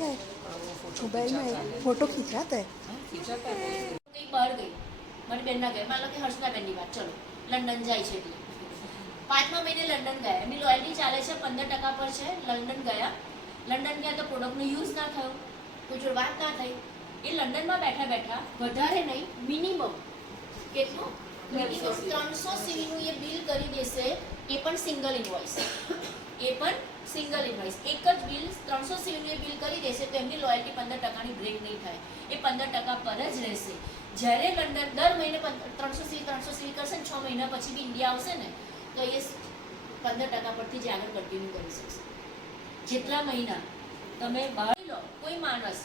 क्या है? मोबाइल में फोटो खींचाता है. કઈ બહાર ગઈ મારી બેનના ઘરે માનો કે હર્ષના બેનની વાત ચલો લંડન જાય છે એટલે 5મા મહિને લંડન ગયા એમની લોયલ્ટી ચાલે છે 15% પર છે લંડન ગયા તો પ્રોડક્ટનો યુઝ ના થયો કોઈ જોડે વાત ના થઈ એ લંડનમાં બેઠા બેઠા વધારે નહીં મિનિમમ કેટલું મિનિમમ 300 સીવીનું એ બિલ કરી દેશે એ પણ સિંગલ ઇનવોઇસ એક જ બિલ 300 સીવીનું એ બિલ કરી દેશે તો એમની લોયલ્ટી 15%ની બ્રેક નહીં થાય એ 15% પર જ રહેશે. જ્યારે લંડન દર મહિને 300 સીવી કરશે ને 6 મહિના પછી બી ઇન્ડિયા આવશે ને તો એ 15% પરથી જ આગળ કન્ટિન્યુ કરી શકશે. जितना महीना तमें बाहर लो कोई मानस.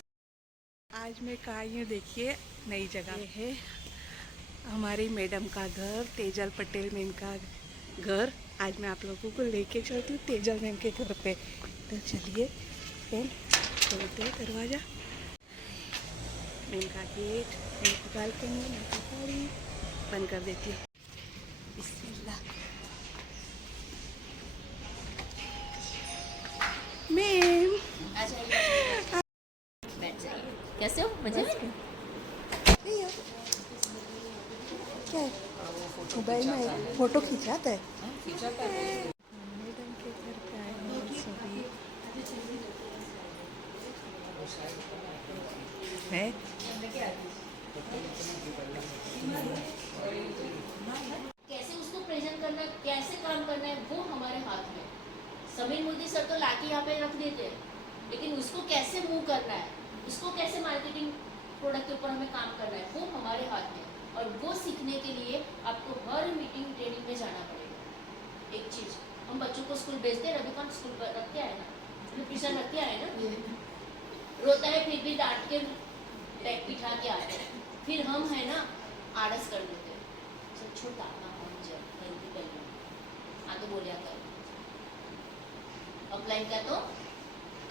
आज मैं कहा हूँ देखिए नई जगह है हमारी मैडम का घर तेजल पटेल मैम का घर. आज मैं आप लोगों को लेके चलती हूँ तेजल मैम के घर पे. तो चलिए मैम खोलते हैं दरवाज़ा. मैम का गेट मैम की बालकनी मैम की गाड़ी बंद कर देती हूँ. बिस्मिल्लाह. मैम आ जाइए बैठ जाइए. कैसे हो मजे में? नहीं हो क्या है? मोबाइल में फोटो खींचाता है. मैडम के घर पे आए हैं सभी है. कैसे उसको प्रेजेंट करना कैसे काम करना है वो हमारे हाथ में. समीर मोदी सर तो लाके यहाँ पे रख देते हैं लेकिन उसको कैसे मूव करना है उसको कैसे मार्केटिंग प्रोडक्ट के ऊपर हमें काम करना है वो हमारे हाथ में. और वो सीखने के लिए आपको हर मीटिंग ट्रेनिंग में जाना पड़ेगा. एक चीज़ हम बच्चों को स्कूल भेजते हैं रविकांत स्कूल पर रखते आए ना ट्यूशन रखते आए ना रोता है फिर भी डांट के टैग बिठा के आते हैं फिर हम है ना आड़स कर देते हैं सब छोटा गलती कर लो हाँ तो बोलिया कर. ऑफलाइन का तो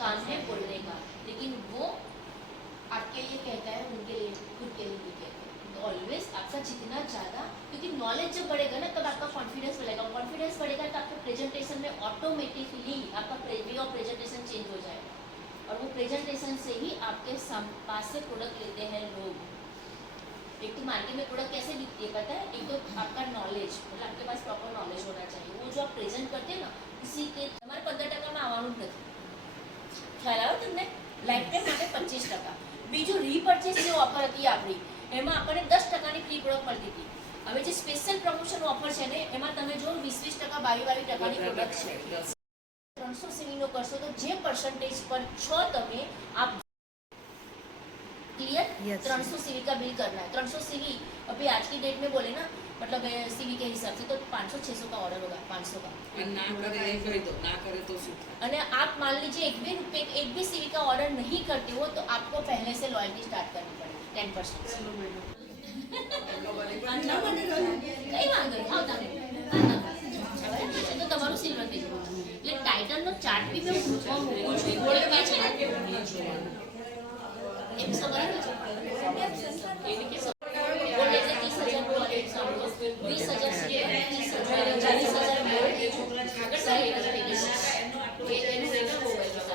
काम है बोलने का लेकिन वो आपके लिए कहता है उनके लिए खुद के लिए नहीं कहता. तो ऑलवेज आपका जितना ज़्यादा क्योंकि नॉलेज जब बढ़ेगा ना तब आपका कॉन्फिडेंस बढ़ेगा. कॉन्फिडेंस बढ़ेगा तो आपके प्रेजेंटेशन में ऑटोमेटिकली आपका वे ऑफ प्रेजेंटेशन चेंज हो जाएगा और वो प्रेजेंटेशन से ही आपके पास से प्रोडक्ट लेते हैं लोग. एक तो मार्केट में प्रोडक्ट कैसे बिकती है पता है. एक तो आपका नॉलेज मतलब आपके पास प्रॉपर नॉलेज होना चाहिए. वो जो आप प्रेजेंट करते हैं ना इसी के हमारे 15% में આવવાનું જ નથી. ખ્યાલ આવ્યો તમને? લાઈફ ટાઈમ માટે 25%. બીજું રીપર્ચેસ જે ઓફર હતી આપણી એમાં આપણને 10%ની ફ્રી પ્રોડક્ટ મળતી હતી. હવે જે સ્પેશિયલ પ્રમોશન ઓફર છે ને એમાં તમે જો 20-20%, 22-22%ની પ્રોડક્ટ છે. 300 સીવીનો કરશો તો જે પરસેंटेज પર છો તમે આપ क्लियर. 300 सीवी का बिल करना है. 300 सीवी अभी आज की डेट में बोले ना मतलब सीवी के हिसाब से तो 500-600 का ऑर्डर होगा 500 का. ना करे तो અને आप मान लीजिए एक भी सीवी का ऑर्डर नहीं करते हो तो आपको पहले से लॉयल्टी स्टार्ट करनी पड़ेगी 10%. કઈ વાંધો નહીં આવતા તો તમારું સિલ્વર થઈ જશે. એટલે ટાઇટલનો ચાર્ટ બી મેં મૂકું છું ગોલ્ડ માં છે એક સવાલ છે એને કે ગોલ્ડ એટલે 30,000 ગોલ્ડ 20,000 છે 30,000 40,000 ગોલ્ડ આગળ સારી રીતે એનું રેટ હોવા જોઈએ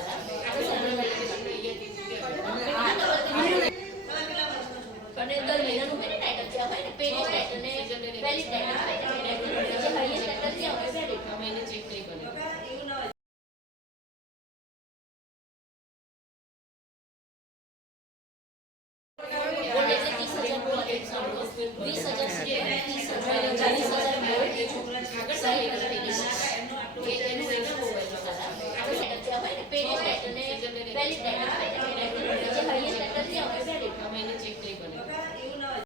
આગળ સારી અને દર મહિનાનું હોય ને ટાઇટલ જે હોય ને પેરેજ ટાઇટલ ને વેલિડ ટાઇટલ હોય ને જે હાઈએસ્ટ ટાઇટલ જે હોય વેલિડ મેને ચેક કરી કરી ગોલ્ડ એટલે 30,000 ગોલ્ડ 20,000 છે 30,000 40,000 ગોલ્ડ આગળ સારી રીતે એનું રેટ હોવા જોઈએ આગળ ટાઇટલ જે હોય ને પેરેજ ટાઇટલ ને વેલિડ ટાઇટલ